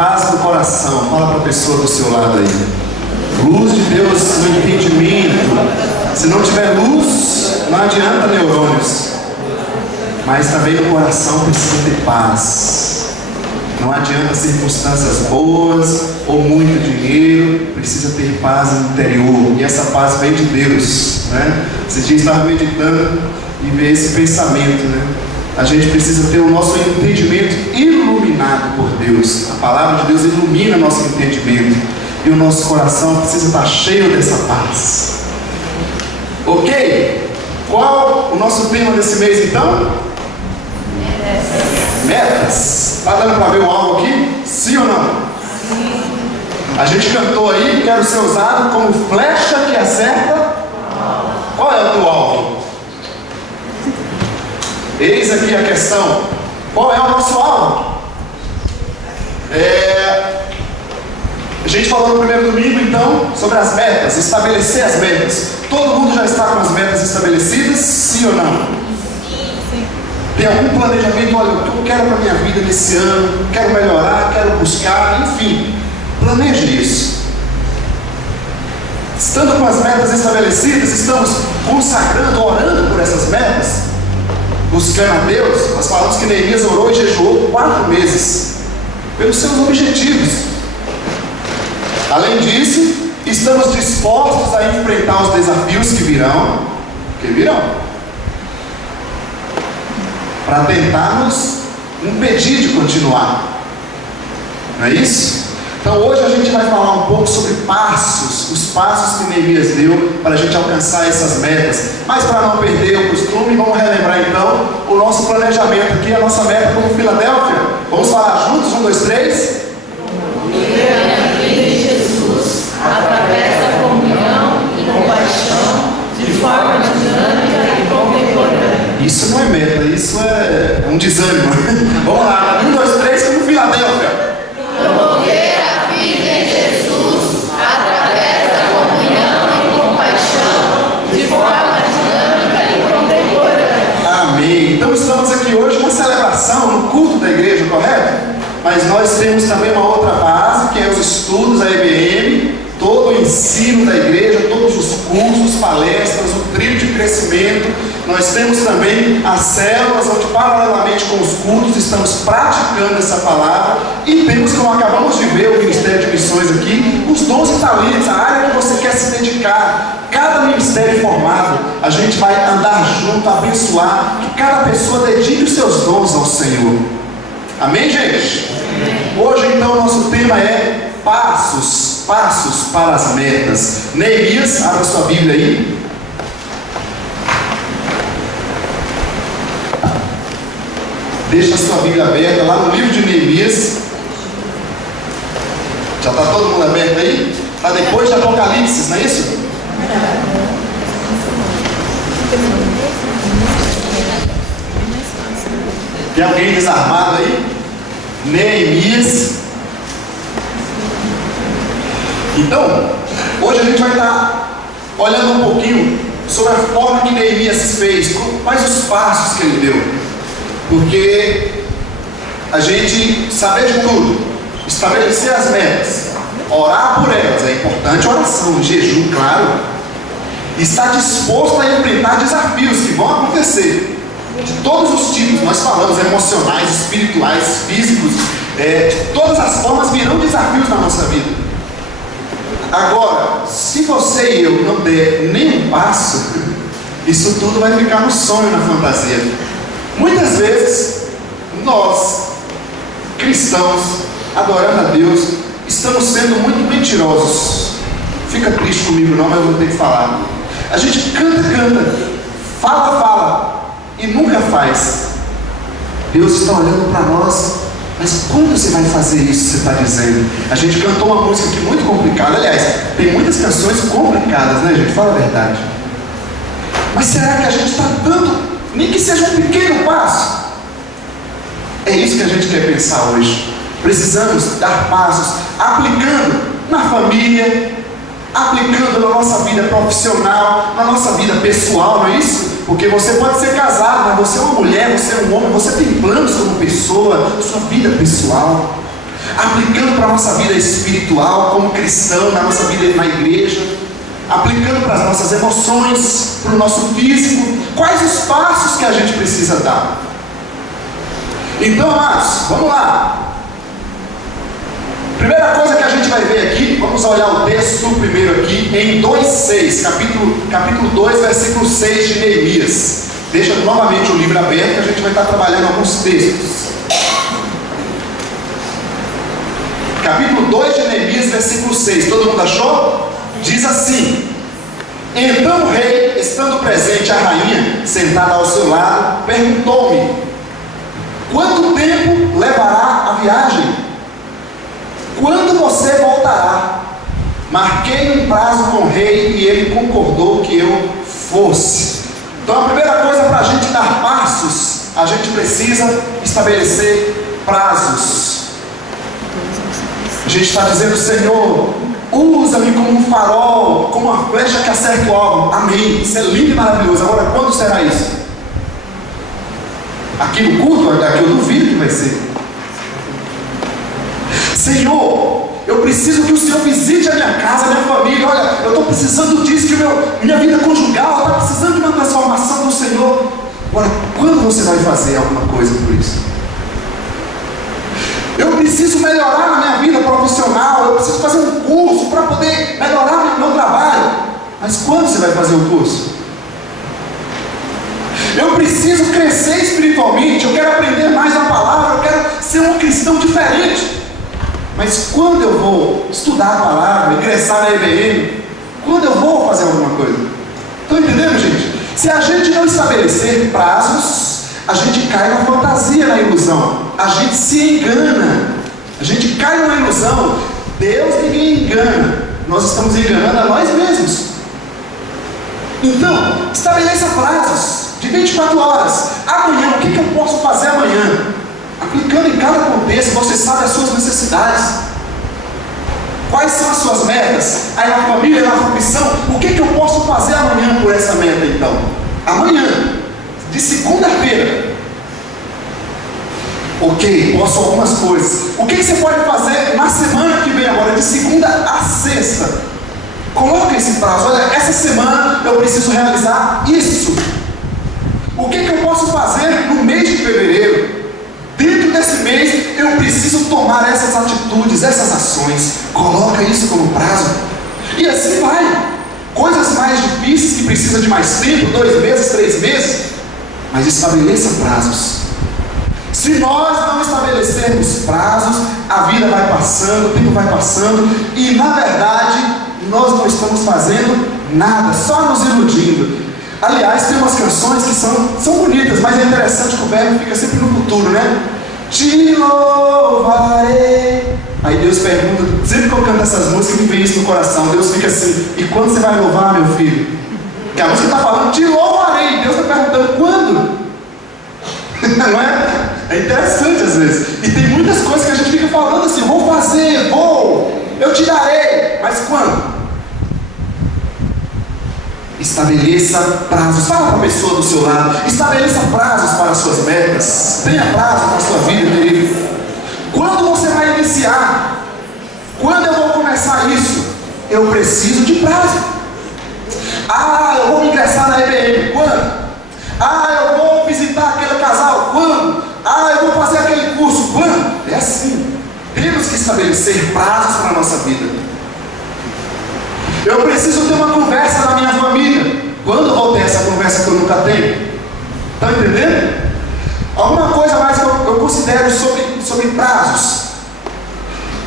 paz no coração. Fala para a pessoa do seu lado aí. Luz de Deus no entendimento. Se não tiver luz, não adianta neurônios. Mas também no coração precisa ter paz. Não adianta circunstâncias boas ou muito dinheiro, precisa ter paz no interior. E essa paz vem de Deus, né? Esses dias estava meditando e ver esse pensamento, né? A gente precisa ter o nosso entendimento iluminado por Deus. A palavra de Deus ilumina nosso entendimento. E o nosso coração precisa estar cheio dessa paz. Ok? Qual o nosso tema desse mês então? Metas. Está dando para ver o alvo aqui? Sim ou não? Sim. A gente cantou aí, quero ser usado como flecha que acerta. Qual é o teu alvo? Eis aqui a questão. Qual é o nosso alvo? A gente falou no primeiro domingo então sobre as metas, estabelecer as metas. Todo mundo já está com as metas estabelecidas? Sim ou não? Tem algum planejamento? Olha, o que eu quero para a minha vida nesse ano? Quero melhorar, quero buscar, enfim. Planeje isso. Estando com as metas estabelecidas, estamos consagrando, orando por essas metas, buscando a Deus. Nós falamos que Neemias orou e jejuou 4 meses pelos seus objetivos. Além disso, estamos dispostos a enfrentar os desafios que virão, para tentarmos impedir de continuar. Não é isso? Então hoje a gente vai falar um pouco sobre passos, os passos que Neemias deu para a gente alcançar essas metas. Mas para não perder o costume, vamos relembrar então o nosso planejamento aqui, a nossa meta como Filadélfia. Vamos falar juntos? 1, 2, 3. Viver a vida de Jesus através da comunhão e compaixão de forma dinâmica e contemporânea. Isso não é meta, isso é um desânimo. Vamos lá, 1, 2, 3, como Filadélfia. Promover a vida em Jesus através da comunhão e compaixão de forma dinâmica e contemporânea. Amém. Então estamos aqui hoje na celebração, no culto da igreja, correto? Mas nós temos também uma outra base, que é os estudos, a EBM, todo o ensino da igreja, todos os cursos, palestras, o trilho de crescimento. Nós temos também as células, onde paralelamente com os cultos estamos praticando essa palavra. E temos, como acabamos de ver, o Ministério de Missões aqui, os dons e talentos, a área que você quer se dedicar. Cada ministério formado, a gente vai andar junto, abençoar, que cada pessoa dedique os seus dons ao Senhor. Amém, gente? Hoje então o nosso tema é passos para as metas. Neemias, abra sua Bíblia aí. Deixa a sua Bíblia aberta lá no livro de Neemias. Já está todo mundo aberto aí? Está depois de Apocalipse, não é isso? Tem alguém desarmado aí? Neemias. Então, hoje a gente vai estar olhando um pouquinho sobre a forma que Neemias fez, quais os passos que ele deu. Porque a gente saber de tudo, estabelecer as metas, orar por elas, é importante oração, jejum, claro. Estar disposto a enfrentar desafios que vão acontecer. De todos os tipos, nós falamos, emocionais, espirituais, físicos, de todas as formas virão desafios na nossa vida. Agora, se você e eu não der nenhum passo, isso tudo vai ficar no sonho, na fantasia. Muitas vezes, nós, cristãos, adorando a Deus, estamos sendo muito mentirosos. Fica triste comigo não, mas eu vou ter que falar. A gente canta, fala, e nunca faz. Deus está olhando para nós, mas quando você vai fazer isso que você está dizendo? A gente cantou uma música aqui muito complicada. Aliás, tem muitas canções complicadas, né, gente? Fala a verdade. Mas será que a gente está dando, nem que seja um pequeno passo? É isso que a gente quer pensar hoje. Precisamos dar passos, aplicando na família, aplicando na nossa vida profissional, na nossa vida pessoal, não é isso? Porque você pode ser casado, mas você é uma mulher, você é um homem, você tem planos como pessoa, sua vida pessoal. aplicando para a nossa vida espiritual, como cristão, na nossa vida na igreja, aplicando para as nossas emoções, para o nosso físico. Quais os passos que a gente precisa dar? Então, amados, vamos lá. Primeira coisa que a gente vai ver aqui, vamos olhar o texto primeiro aqui, em 2:6, capítulo 2, versículo 6 de Neemias. Deixa novamente o livro aberto, que a gente vai estar trabalhando alguns textos. Capítulo 2 de Neemias, versículo 6. Todo mundo achou? Diz assim: então o rei, estando presente a rainha, sentada ao seu lado, perguntou-me: quanto tempo levará a viagem? Quando você voltará? Marquei um prazo com o rei e ele concordou que eu fosse. Então a primeira coisa para a gente dar passos, a gente precisa estabelecer prazos. A gente está dizendo: Senhor, usa-me como um farol, como uma flecha que acerta o alvo. Amém. Isso é lindo e maravilhoso. Agora, quando será isso? Aqui no culto? Aqui eu duvido que vai ser. Senhor, eu preciso que o Senhor visite a minha casa, a minha família. Olha, eu estou precisando disso, que minha vida conjugal está precisando de uma transformação do Senhor. Agora, quando você vai fazer alguma coisa por isso? Eu preciso melhorar na minha vida profissional, eu preciso fazer um curso para poder melhorar meu trabalho. Mas quando você vai fazer o curso? Eu preciso crescer espiritualmente, eu quero aprender mais a palavra, eu quero ser um cristão diferente. Mas quando eu vou estudar a palavra, ingressar na EBM, quando eu vou fazer alguma coisa? Estão entendendo, gente? Se a gente não estabelecer prazos, a gente cai na fantasia, na ilusão. A gente se engana. A gente cai numa ilusão. Deus ninguém engana. Nós estamos enganando a nós mesmos. Então, estabeleça prazos de 24 horas. Amanhã, o que eu posso fazer amanhã? Aplicando em cada contexto, você sabe as suas necessidades. Quais são as suas metas? Aí na família, na profissão, o que eu posso fazer amanhã por essa meta então? Amanhã, de segunda-feira. Ok, posso algumas coisas. O que você pode fazer na semana que vem agora, de segunda a sexta? Coloque esse prazo. Olha, essa semana eu preciso realizar isso. O que eu posso fazer no mês de fevereiro? Dentro desse mês eu preciso tomar essas atitudes, essas ações. Coloca isso como prazo. E assim vai. Coisas mais difíceis que precisam de mais tempo, 2 meses, 3 meses. Mas estabeleça prazos. Se nós não estabelecermos prazos, a vida vai passando, o tempo vai passando, e na verdade nós não estamos fazendo nada, só nos iludindo. Aliás, tem umas canções que são bonitas, mas é interessante que o verbo fica sempre no futuro, né? Te louvarei. Aí Deus pergunta, sempre que eu canto essas músicas, me vem isso no coração. Deus fica assim: e quando você vai louvar, meu filho? Porque a música está falando, te louvarei. Deus está perguntando, quando? Não é? É interessante às vezes. E tem muitas coisas que a gente fica falando assim: vou fazer, eu te darei. Mas quando? Estabeleça prazos. Fala para a pessoa do seu lado. Estabeleça prazos para as suas metas. Tenha prazo para a sua vida, querido. Quando você vai iniciar? Quando eu vou começar isso? Eu preciso de prazo. Eu vou ingressar na EBM. Quando? Eu vou visitar aquele casal. Quando? Eu vou fazer aquele curso. Quando? É assim. Temos que estabelecer prazos para a nossa vida. Eu preciso ter uma conversa na minha família. Quando eu vou ter essa conversa que eu nunca tenho? Estão entendendo? Alguma coisa mais que eu considero sobre prazos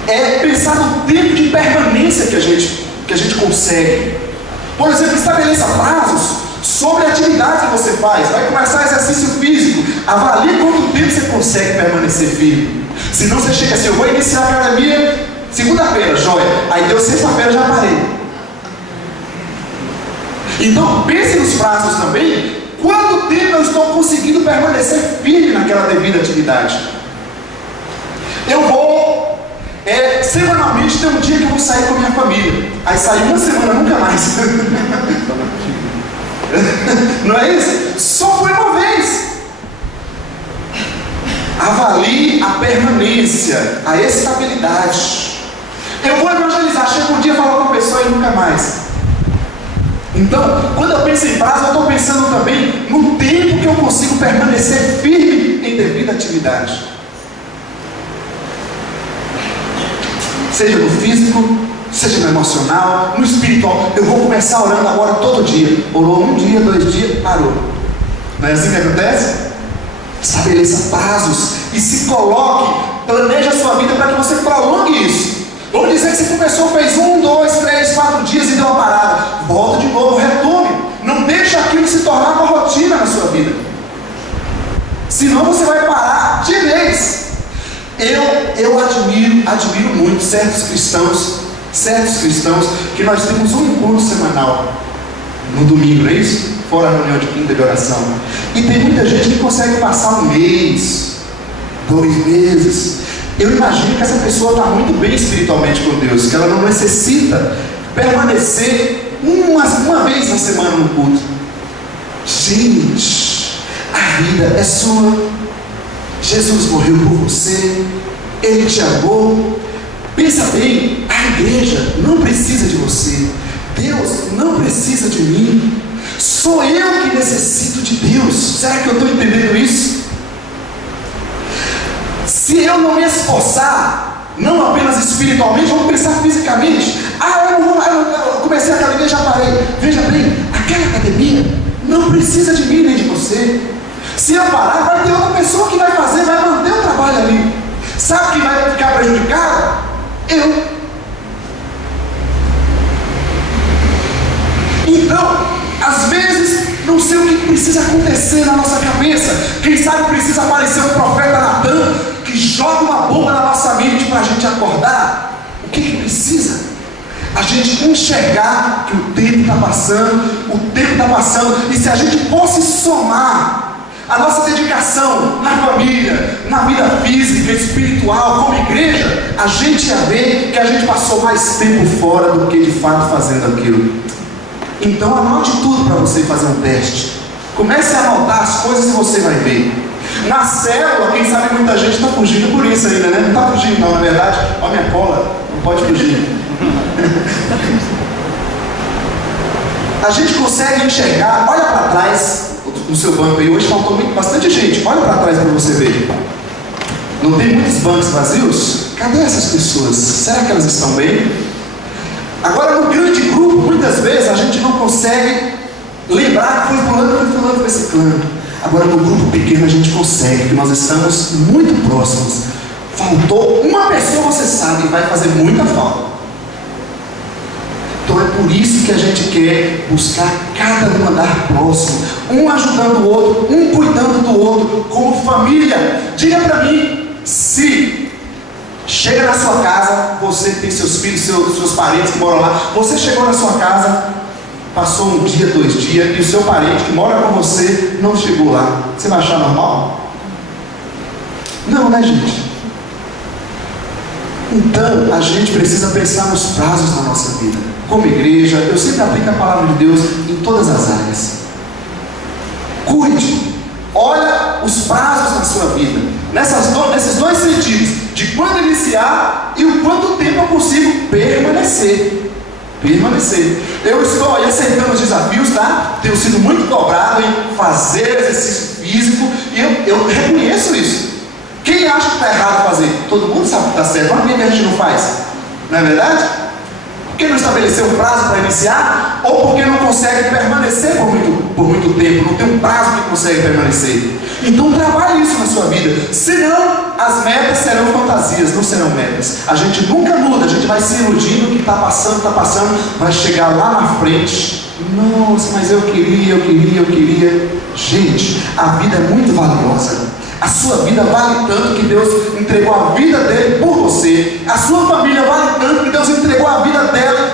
é pensar no tempo de permanência que a gente consegue. Por exemplo, estabeleça prazos sobre a atividade que você faz. Vai começar exercício físico. Avalie quanto tempo você consegue permanecer firme. Senão você chega assim: eu vou iniciar a academia segunda-feira, joia. Aí deu sexta-feira, já parei. Então pense nos prazos também. Quanto tempo eu estou conseguindo permanecer firme naquela devida atividade? Eu vou semanalmente ter um dia que eu vou sair com a minha família. Aí sair uma semana, nunca mais. Não é isso? Só foi uma vez. Avalie a permanência, a estabilidade. Eu vou evangelizar, chega um dia, falo com a pessoa e nunca mais. Então, quando eu penso em prazo, eu estou pensando também no tempo que eu consigo permanecer firme em devida atividade. Seja no físico, seja no emocional, no espiritual. Eu vou começar orando agora todo dia. Orou um dia, 2 dias, parou. Não é assim que acontece? Estabeleça prazos e se coloque, planeje a sua vida para que você prolongue isso. Vamos dizer que você começou, fez 1, 2, 3, 4 dias e deu uma parada. Volta de novo, retome. Não deixe aquilo se tornar uma rotina na sua vida. Senão você vai parar de vez. Eu admiro muito certos cristãos que nós temos um encontro semanal no domingo, não é isso? Fora a reunião de quinta de oração. E tem muita gente que consegue passar 1 mês, 2 meses. Eu imagino que essa pessoa está muito bem espiritualmente com Deus, que ela não necessita permanecer uma vez na semana no culto. Gente, a vida é sua. Jesus morreu por você, Ele te amou. Pensa bem, a igreja não precisa de você, Deus não precisa de mim, sou eu que necessito de Deus. Será que eu estou entendendo isso? Se eu não me esforçar, não apenas espiritualmente, vamos pensar fisicamente. Eu comecei a academia e já parei. Veja bem, aquela academia não precisa de mim nem de você. Se eu parar, vai ter outra pessoa que vai fazer, vai manter o trabalho ali. Sabe quem vai ficar prejudicado? Eu. Então, às vezes, não sei o que precisa acontecer na nossa cabeça. Quem sabe precisa aparecer um profeta Natan que joga uma bomba na nossa mente para a gente acordar. O que precisa? A gente enxergar que o tempo está passando, e se a gente fosse somar a nossa dedicação na família, na vida física, espiritual, como igreja, a gente ia ver que a gente passou mais tempo fora do que de fato fazendo aquilo. Então anote tudo para você fazer um teste. Comece a anotar as coisas que você vai ver. Na célula, quem sabe muita gente está fugindo por isso ainda, né? Não está fugindo não, na verdade. Olha minha cola, não pode fugir. A gente consegue enxergar, olha para trás no seu banco aí. Hoje faltou bastante gente, olha para trás para você ver. Não tem muitos bancos vazios? Cadê essas pessoas? Será que elas estão bem? Agora, no grande grupo, muitas vezes a gente não consegue lembrar que foi fulano, foi ciclano. Agora, no grupo pequeno a gente consegue, porque nós estamos muito próximos. Faltou uma pessoa, você sabe, vai fazer muita falta. Então é por isso que a gente quer buscar cada um andar próximo, um ajudando o outro, um cuidando do outro, como família. Diga para mim, se chega na sua casa, você tem seus filhos, seus parentes que moram lá, você chegou na sua casa, passou 1 dia, 2 dias, e o seu parente que mora com você não chegou lá, você vai achar normal? Não, né, gente? Então a gente precisa pensar nos prazos da nossa vida. Como igreja, eu sempre aplico a palavra de Deus em todas as áreas. Cuide, olha os prazos na sua vida, nesses 2 sentidos, de quando iniciar e o quanto tempo eu consigo permanecer. Eu estou aí aceitando os desafios, tá? Tenho sido muito cobrado em fazer exercício físico, e eu reconheço isso. Quem acha que está errado fazer? Todo mundo sabe que está certo, mas por que a gente não faz? Não é verdade? Porque não estabeleceu um prazo para iniciar, ou porque não consegue permanecer por muito tempo, não tem um prazo que consegue permanecer. Então trabalhe isso na sua vida, senão as metas serão fantasias, não serão metas. A gente nunca muda, a gente vai se iludindo que está passando, vai chegar lá na frente. Nossa, mas eu queria. Gente, a vida é muito valiosa. A sua vida vale tanto que Deus entregou a vida dele por você. A sua família vale tanto que Deus entregou a vida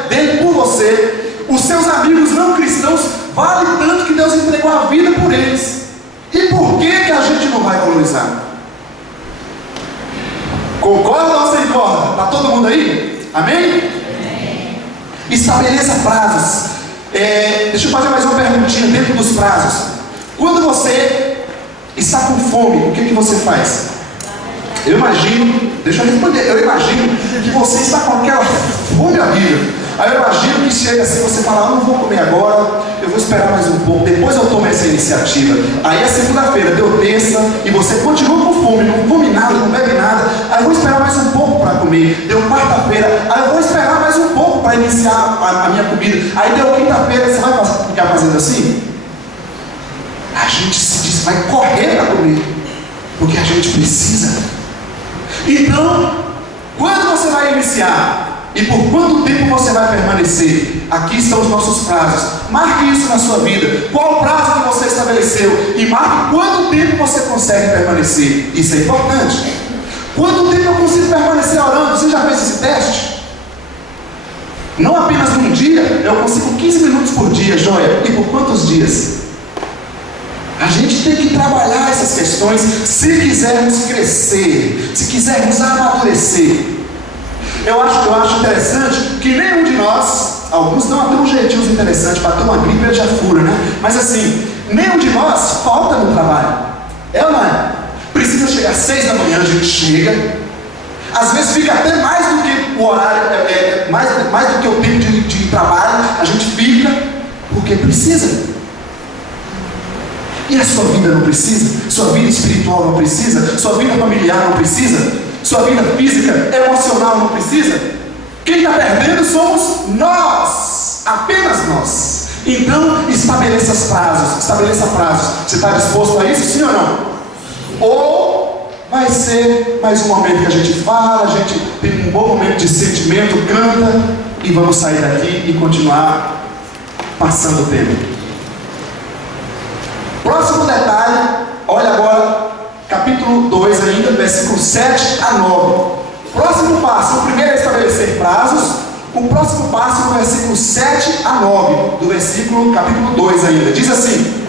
dele por você. Os seus amigos não cristãos valem tanto que Deus entregou a vida por eles. E por que a gente não vai valorizar? Concorda ou sem corda? Está todo mundo aí? Amém? Amém. Estabeleça prazos. Deixa eu fazer mais uma perguntinha dentro dos prazos. Quando você está com fome, o que você faz? Eu imagino, deixa eu responder, eu imagino que você está com aquela fome horrível. Aí eu imagino que chega assim, você fala, não vou comer agora, eu vou esperar mais um pouco, depois eu tomo essa iniciativa. Aí é segunda-feira, deu terça, e você continua com fome, não come nada, não bebe nada. Aí eu vou esperar mais um pouco para comer. Deu quarta-feira, aí eu vou esperar mais um pouco para iniciar a minha comida. Aí deu quinta-feira, você vai ficar fazendo assim? A gente se diz, vai correr para comer, porque a gente precisa. Então, quando você vai iniciar? E por quanto tempo você vai permanecer? Aqui estão os nossos prazos. Marque isso na sua vida. Qual o prazo que você estabeleceu? E marque quanto tempo você consegue permanecer. Isso é importante. Quanto tempo eu consigo permanecer orando? Você já fez esse teste? Não apenas num dia, eu consigo 15 minutos por dia, joia. E por quantos dias? A gente tem que trabalhar essas questões se quisermos crescer, se quisermos amadurecer. Eu acho interessante que nenhum de nós, alguns dão até uns jeitinhos interessantes, para ter uma gripe ele já fura, né? Mas assim, nenhum de nós falta no trabalho. É ou não é? Precisa chegar às 6 da manhã, a gente chega. Às vezes fica até mais do que o horário, mais do que o tempo de trabalho, a gente fica, porque precisa. E a sua vida não precisa? Sua vida espiritual não precisa? Sua vida familiar não precisa? Sua vida física, emocional não precisa? Quem está perdendo somos nós, apenas nós. Então estabeleça prazos. Você está disposto a isso, sim ou não? Ou vai ser mais um momento que a gente fala, a gente tem um bom momento de sentimento, canta, e vamos sair daqui e continuar passando o tempo. Próximo detalhe, olha agora, capítulo 2 ainda, versículo 7 a 9. Próximo passo, o primeiro é estabelecer prazos. O próximo passo no versículo 7 a 9, do versículo capítulo 2 ainda. Diz assim: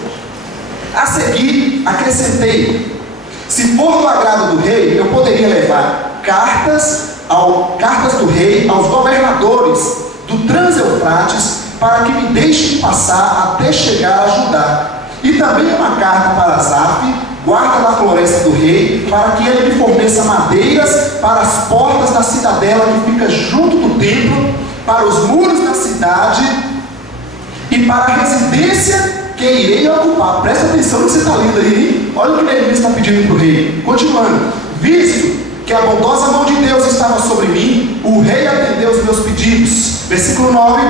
a seguir acrescentei, se for do agrado do rei, eu poderia levar cartas do rei aos governadores do Trans-Eufrates, para que me deixem passar até chegar a Judá. E também uma carta para Asaf, guarda da floresta do rei, para que ele me forneça madeiras para as portas da cidadela que fica junto do templo, para os muros da cidade e para a residência que irei ocupar. Presta atenção no que você está lendo aí, hein? Olha o que Neemias está pedindo para o rei. Continuando: visto que a bondosa mão de Deus estava sobre mim, o rei atendeu os meus pedidos. Versículo 9: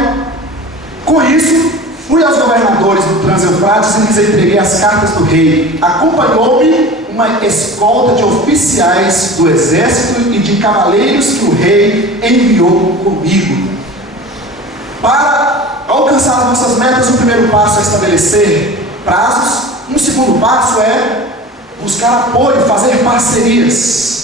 com isso fui aos governadores do Trans-Eufrates e lhes entreguei as cartas do rei. Acompanhou-me uma escolta de oficiais do exército e de cavaleiros que o rei enviou comigo. Para alcançar as nossas metas, o primeiro passo é estabelecer prazos. Um segundo passo é buscar apoio, fazer parcerias.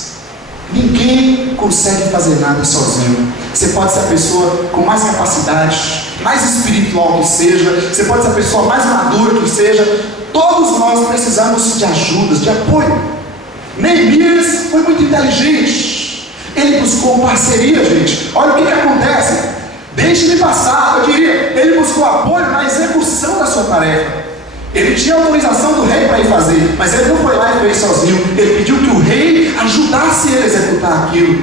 Ninguém consegue fazer nada sozinho. Você pode ser a pessoa com mais capacidade, mais espiritual que seja, você pode ser a pessoa mais madura que seja. Todos nós precisamos de ajudas, de apoio. Neemias foi muito inteligente. Ele buscou parceria, gente. Olha o que acontece. Deixe-me passar, eu diria, ele buscou apoio na execução da sua tarefa. Ele tinha autorização do rei para ir fazer, mas ele não foi lá e fez sozinho. Ele pediu que o rei ajudasse ele a executar aquilo,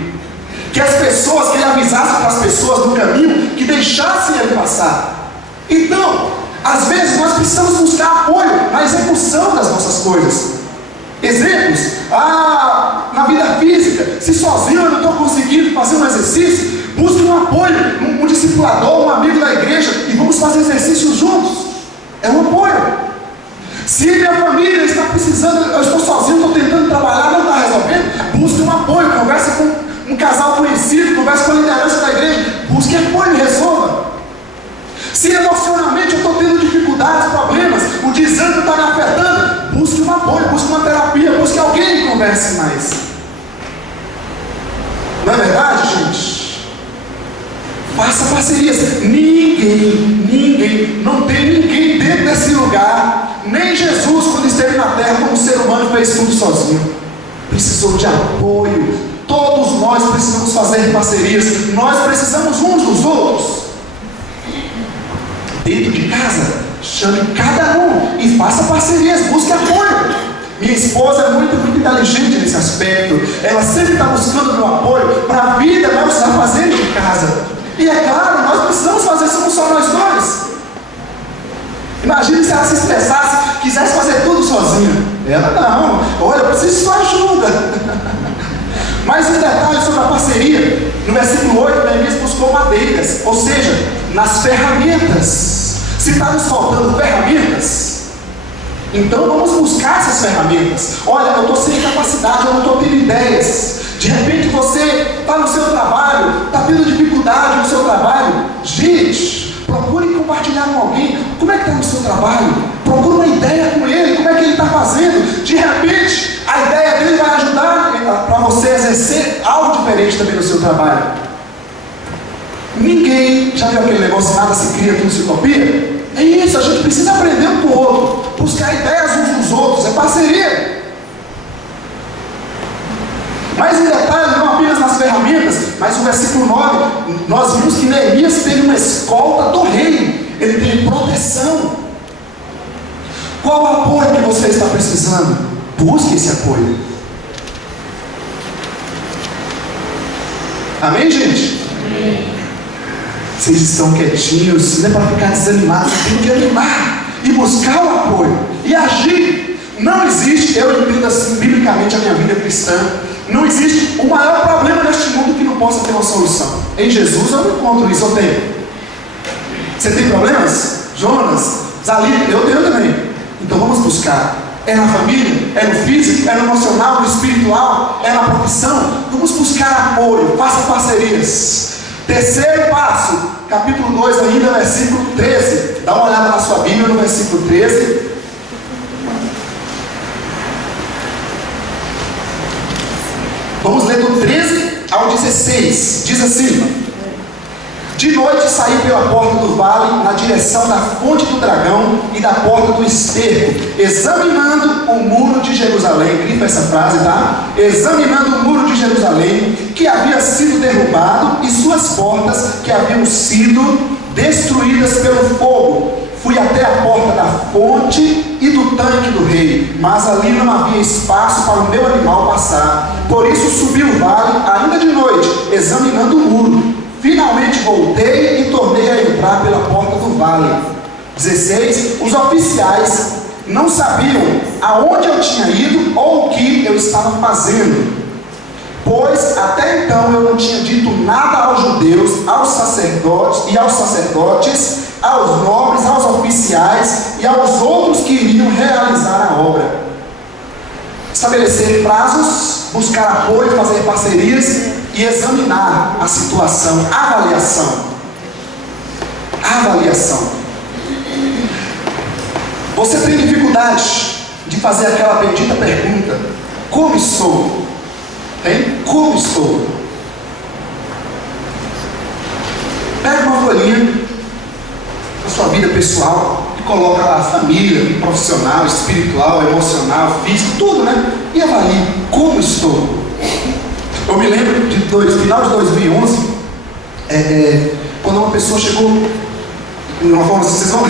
que as pessoas, que ele avisasse para as pessoas no caminho, que deixassem ele passar. Então, às vezes nós precisamos buscar apoio na execução das nossas coisas. Exemplos: na vida física, se sozinho eu não estou conseguindo fazer um exercício, busque um apoio, um discipulador, um amigo da igreja, e vamos fazer exercícios juntos. É um apoio. Se minha família está precisando, eu estou sozinho, estou tentando trabalhar, não está resolvendo, busque um apoio, converse com um casal conhecido, converse com a liderança da igreja, busque apoio e resolva. Se emocionalmente eu estou tendo dificuldades, problemas, o desânimo está me afetando, busque um apoio, busque uma terapia, busque alguém que converse mais. Não é verdade, gente? Faça parcerias. Ninguém, não tem ninguém dentro desse lugar, nem Jesus, quando esteve na terra como ser humano, fez tudo sozinho. Precisou de apoio. Todos nós precisamos fazer parcerias. Nós precisamos uns dos outros. Dentro de casa, chame cada um e faça parcerias, busque apoio. Minha esposa é muito inteligente nesse aspecto. Ela sempre está buscando meu apoio para a vida, para os afazeres de casa. E é claro, nós precisamos fazer, somos só nós dois. Imagine se ela se estressasse, quisesse fazer tudo sozinha. Ela não, olha, eu preciso de sua ajuda. Mais um detalhe sobre a parceria. No versículo 8, Neemias buscou madeiras, ou seja, nas ferramentas. Se está nos faltando ferramentas, então vamos buscar essas ferramentas. Olha, eu estou sem capacidade, eu não estou tendo ideias. De repente você está no seu trabalho, está tendo dificuldade no seu trabalho. Gente, procure compartilhar com alguém. Como é que está no seu trabalho? Procure uma ideia com ele, como é que ele está fazendo. De repente, a ideia dele vai ajudar para você exercer algo diferente também no seu trabalho. Ninguém, já viu aquele negócio, nada se cria, tudo se copia? É isso, a gente precisa aprender um com o outro, buscar ideias uns dos outros, é parceria. Mais um detalhe, não apenas nas ferramentas, mas no versículo 9, nós vimos que Neemias teve uma escolta do rei, ele teve proteção. Qual o apoio que você está precisando? Busque esse apoio. Amém, gente? Amém. Vocês estão quietinhos, não é para ficar desanimados, você tem que animar e buscar o apoio e agir. Não existe, eu entendo assim biblicamente a minha vida cristã, não existe o maior problema neste mundo que não possa ter uma solução. Em Jesus eu não encontro isso, eu tenho. Você tem problemas? Jonas, Zali, eu tenho também. Então vamos buscar. É na família, é no físico, é no emocional, no espiritual, é na profissão. Vamos buscar apoio, faça parcerias. Terceiro passo, capítulo 2 ainda, versículo 13. Dá uma olhada na sua Bíblia no versículo 13. Vamos ler do 13 ao 16. Diz assim: de noite saí pela porta do vale, na direção da fonte do dragão e da porta do esterco, examinando o muro de Jerusalém. Grifa essa frase, tá? Examinando o muro de Jerusalém, que havia sido derrubado, e suas portas, que haviam sido destruídas pelo fogo. Fui até a porta da fonte e do tanque do rei, mas ali não havia espaço para o meu animal passar. Por isso subi o vale, ainda de noite, examinando o muro. Finalmente voltei e tornei a entrar pela porta do vale. 16. Os oficiais não sabiam aonde eu tinha ido ou o que eu estava fazendo, pois até então eu não tinha dito nada aos judeus, aos sacerdotes, aos nobres, aos oficiais e aos outros que iriam realizar a obra. Estabelecer prazos, buscar apoio, fazer parcerias e examinar a situação. Avaliação. Você tem dificuldade de fazer aquela bendita pergunta: como estou? Tem? Como estou? Pega uma folhinha da sua vida pessoal e coloca lá família, profissional, espiritual, emocional, físico, tudo, né? E avalie como estou. Eu me lembro de final de 2011, quando uma pessoa chegou de uma forma assim, vocês vão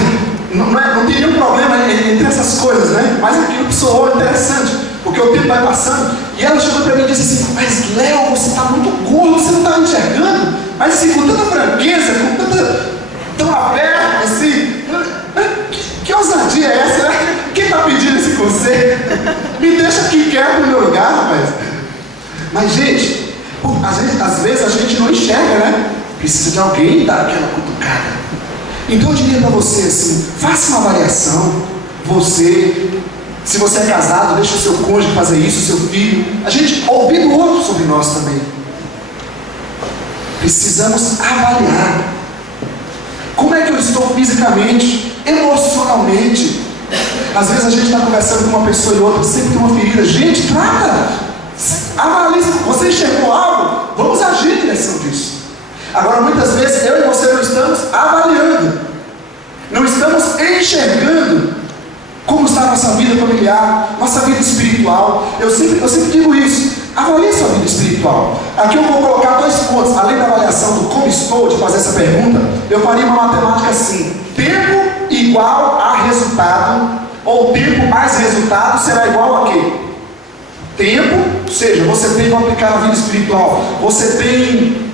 não tem nenhum problema entre essas coisas, né? Mas aquilo soou interessante, porque o tempo vai passando, e ela chegou para mim e disse assim: mas Léo, você está muito gordo, você não está enxergando? Mas assim, com tanta franqueza, com tanta, tão aberto, assim, que ousadia é essa, né? Quem está pedindo esse conselho? Me deixa aqui quieto no meu lugar, rapaz. Mas gente, às vezes a gente não enxerga, né? Precisa de alguém dar aquela cutucada. Então eu diria para você assim: faça uma avaliação. Se você é casado, deixa o seu cônjuge fazer isso, o seu filho. A gente ouvir do outro sobre nós também. Precisamos avaliar. Como é que eu estou fisicamente, emocionalmente? Às vezes a gente está conversando com uma pessoa e outra, sempre tem uma ferida. Gente, trata. Avalie. Você enxergou algo? Vamos agir em direção disso. Agora, muitas vezes eu e você não estamos avaliando, não estamos enxergando como está a nossa vida familiar, nossa vida espiritual. Eu sempre digo isso: avalie sua vida espiritual. Aqui eu vou colocar 2 pontos. Além da avaliação do como estou, de fazer essa pergunta, eu faria uma matemática assim: tempo igual a resultado ou tempo mais resultado será igual a quê? Tempo, ou seja, você tem que aplicar na vida espiritual. Você tem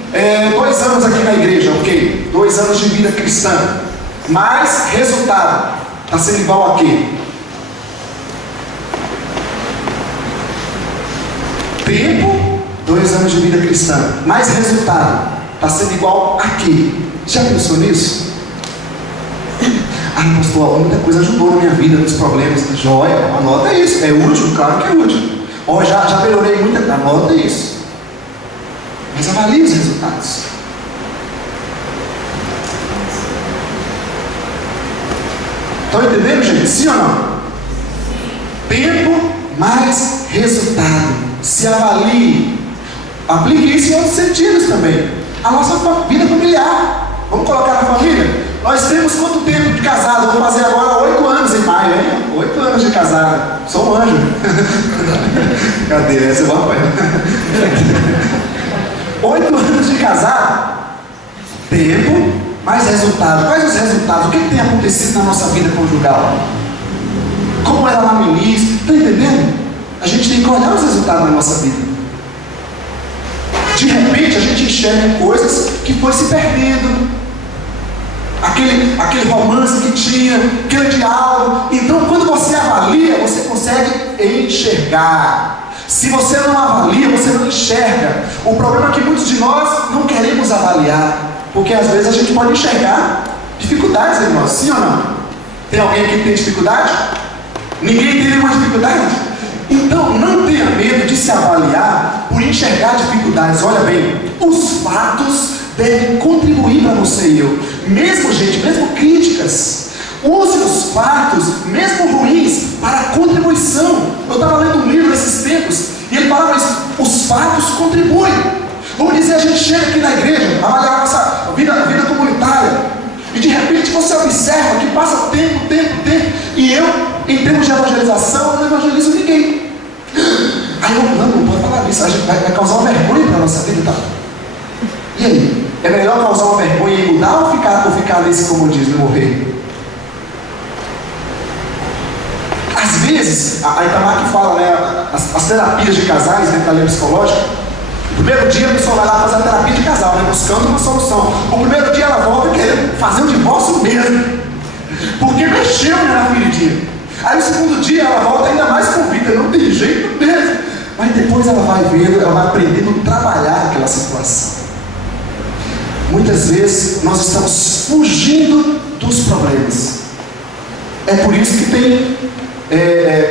2 anos aqui na igreja, ok? 2 anos de vida cristã. Mais resultado está sendo igual a quê? Tempo, 2 anos de vida cristã. Mais resultado está sendo igual a quê? Já pensou nisso? Ah, pastor, muita coisa ajudou na minha vida, nos problemas. Joia, anota isso. É útil? Claro que é útil. Ó, já melhorei muito. Anota isso. Mas avalie os resultados. Estão entendendo, gente? Sim ou não? Tempo mais resultado. Se avalie. Aplique isso em outros sentidos também. A nossa vida familiar. Vamos colocar na família? Nós temos quanto tempo de casado? Vamos fazer agora 8 anos em maio, hein? 8 anos de casado. Sou um anjo. Cadê? Essa é boa, pai. 8 anos de casado. Tempo mais resultado. Quais os resultados? O que tem acontecido na nossa vida conjugal? Como era lá no início? Está entendendo? A gente tem que olhar os resultados da nossa vida. De repente a gente enxerga coisas que foi se perdendo. Aquele romance que tinha, aquele diálogo. Então, quando você avalia, você consegue enxergar. Se você não avalia, você não enxerga. O problema é que muitos de nós não queremos avaliar, porque às vezes a gente pode enxergar dificuldades em nós, sim ou não? Tem alguém aqui que tem dificuldade? Ninguém tem nenhuma dificuldade? Então, não tenha medo de se avaliar por enxergar dificuldades. Olha bem, os fatos devem contribuir para você e eu. Mesmo, gente, mesmo críticas, use os fatos, mesmo ruins, para contribuição. Eu estava lendo um livro nesses tempos e ele falava isso: os fatos contribuem. Vamos dizer, a gente chega aqui na igreja, avaliar a nossa vida comunitária, e de repente você observa que passa tempo, e eu, em termos de evangelização, não evangelizo ninguém. Aí eu não pode falar disso, a gente vai causar uma vergonha para a nossa vida, tá? E aí? É melhor causar uma vergonha e mudar ou ficar nesse comodismo e morrer? Às vezes, a Itamar que fala, né, as terapias de casais, né, da linha psicológica. O primeiro dia a pessoa vai lá fazer a terapia de casal, né, buscando uma solução. O primeiro dia ela volta querendo fazer um divórcio mesmo, porque mexeu na feridinha. Aí o segundo dia ela volta ainda mais convicta, não tem jeito mesmo. Mas depois ela vai vendo, ela vai aprendendo a trabalhar aquela situação. Muitas vezes nós estamos fugindo dos problemas. É por isso que tem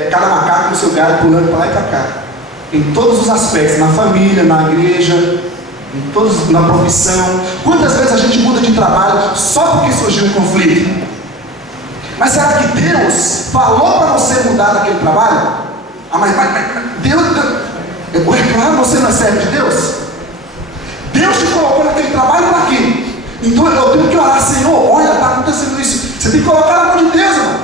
cada macaco no seu galho pulando para lá e para cá. Em todos os aspectos, na família, na igreja, na profissão. Quantas vezes a gente muda de trabalho só porque surgiu um conflito? Mas será que Deus falou para você mudar daquele trabalho? Ah, mas Deus, é claro, você não é servo de Deus? Deus te colocou naquele trabalho para quê? Então eu tenho que orar: Senhor, olha, está acontecendo isso. Você tem que colocar na mão de Deus, irmão.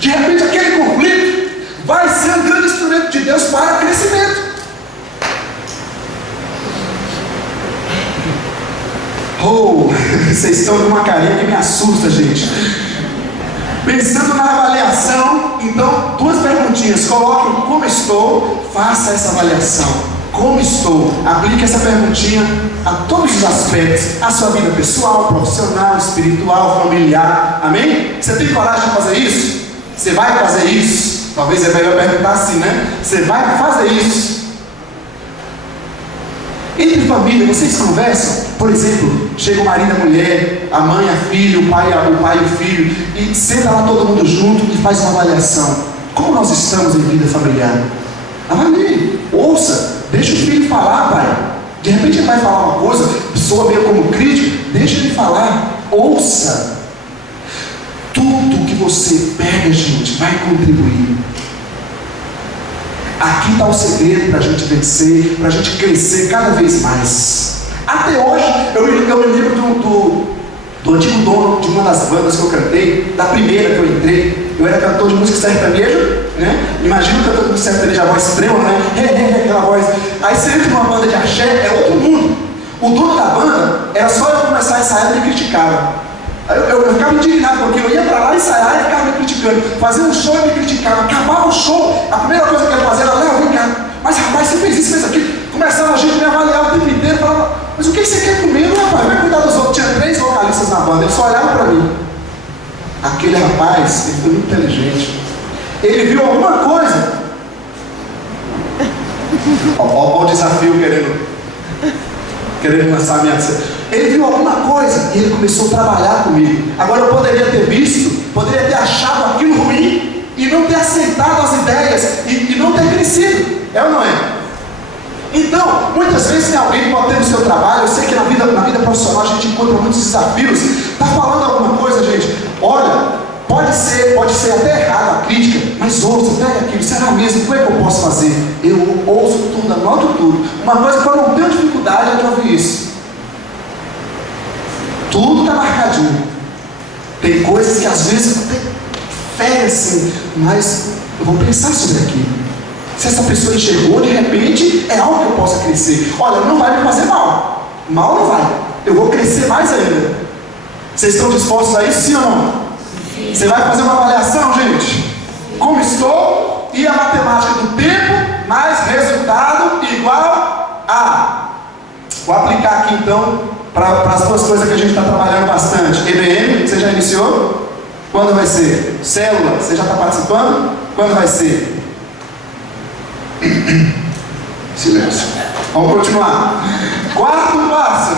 De repente aquele conflito vai ser um grande instrumento de Deus para crescimento. Oh, vocês estão com uma carinha que me assusta, gente. Pensando na avaliação, então, 2 perguntinhas. Coloque como estou, faça essa avaliação. Como estou? Aplique essa perguntinha a todos os aspectos, a sua vida pessoal, profissional, espiritual, familiar. Amém? Você tem coragem de fazer isso? Você vai fazer isso? Talvez é melhor perguntar assim, né? Você vai fazer isso? Entre família, vocês conversam? Por exemplo, chega o marido e a mulher, a mãe, a filha, o pai e o filho, e senta lá todo mundo junto e faz uma avaliação. Como nós estamos em vida familiar? Avalie, ouça, deixa o filho falar, pai. De repente ele vai falar uma coisa, soa meio como crítico, deixa ele falar, ouça. Tudo que você pega, gente, vai contribuir. Aqui está o segredo para a gente vencer, para a gente crescer cada vez mais. Até hoje, eu me lembro do antigo dono de uma das bandas que eu cantei, da primeira que eu entrei. Eu era cantor de música sertaneja, né? Imagina o cantor de música sertaneja, a voz extrema, né? Aquela voz. Aí você entra numa banda de axé, é outro mundo. O dono da banda, era só eu começar essa época e criticava. Eu ficava indignado, porque eu ia para lá ensaiar e ficava me criticando. Fazia um show e me criticava. Acabava o show, a primeira coisa que eu ia fazer era: Léo, vem cá. Mas rapaz, você fez isso, fez aquilo. Começava a gente me avaliar o tempo inteiro. Falava: mas o que você quer comigo, rapaz? Vai cuidar dos outros. Tinha 3 vocalistas na banda, ele só olhava para mim. Aquele rapaz, ele foi muito inteligente. Ele viu alguma coisa. Ó o desafio querendo lançar a minha... Ele viu alguma coisa e ele começou a trabalhar comigo. Agora eu poderia ter visto, poderia ter achado aquilo ruim e não ter aceitado as ideias e não ter crescido. É ou não é? Então, muitas vezes tem alguém que pode ter no seu trabalho. Eu sei que na vida profissional a gente encontra muitos desafios. Está falando alguma coisa, gente? Olha, pode ser até errado a crítica, mas ouça, pega aquilo. Será mesmo? Como é que eu posso fazer? Eu ouço tudo, anoto tudo. Uma coisa que eu não tenho dificuldade é de ouvir isso. Tudo está marcadinho. Tem coisas que às vezes eu tenho fé assim, mas eu vou pensar sobre aquilo. Se essa pessoa enxergou, de repente é algo que eu possa crescer. Olha, não vai me fazer mal. Mal não vai. Eu vou crescer mais ainda. Vocês estão dispostos a isso, sim ou não? Sim. Você vai fazer uma avaliação, gente? Como estou? E a matemática do tempo mais resultado igual a. Vou aplicar aqui então para as duas coisas que a gente está trabalhando bastante. EBM, você já iniciou? Quando vai ser? Célula, você já está participando? Quando vai ser? Silêncio. Vamos continuar. Quarto passo.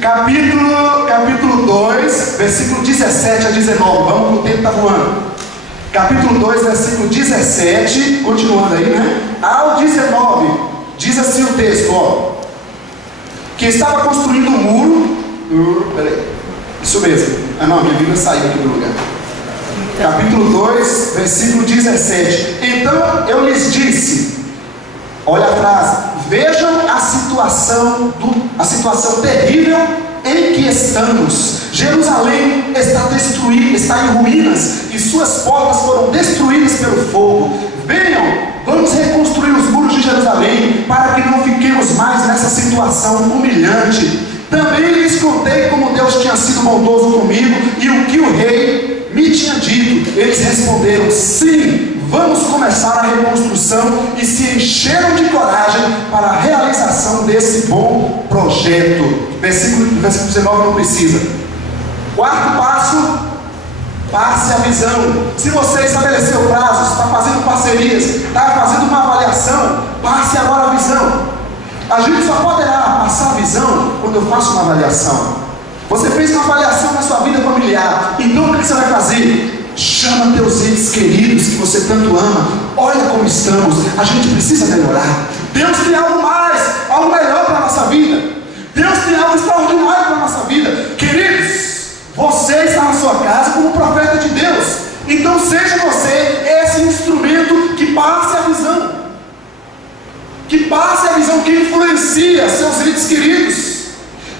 Capítulo 2, versículo 17 a 19. Vamos, o tempo está voando. Capítulo 2, versículo 17. Continuando aí, né? Ao 19. Diz assim o texto, ó. Que estava construindo um muro. Peraí. Isso mesmo. Ah não, minha Bíblia saiu aqui do lugar. Capítulo 2, versículo 17. Então eu lhes disse, olha a frase: vejam a situação terrível em que estamos. Jerusalém está destruída, está em ruínas, e suas portas foram destruídas pelo fogo. Venham, vamos reconstruir os muros de Jerusalém, para que não fiquemos mais nessa situação humilhante. Também lhes contei como Deus tinha sido bondoso comigo e o que o rei me tinha dito. Eles responderam: sim, vamos começar a reconstrução, e se encheram de coragem para a realização desse bom projeto. Versículo 19 não precisa. Quarto passo: passe a visão. Se você estabeleceu prazos, está fazendo parcerias, está fazendo uma avaliação, passe agora a visão. A gente só poderá passar a visão quando eu faço uma avaliação. Você fez uma avaliação na sua vida familiar, então o que você vai fazer? Chama teus entes queridos que você tanto ama. Olha como estamos, a gente precisa melhorar. Deus tem algo mais, algo melhor para a nossa vida. Deus tem algo extraordinário para a nossa vida. Queridos, você está na sua casa como profeta de Deus. Então seja você esse instrumento que passe a visão. Que passe a visão, que influencia seus entes queridos.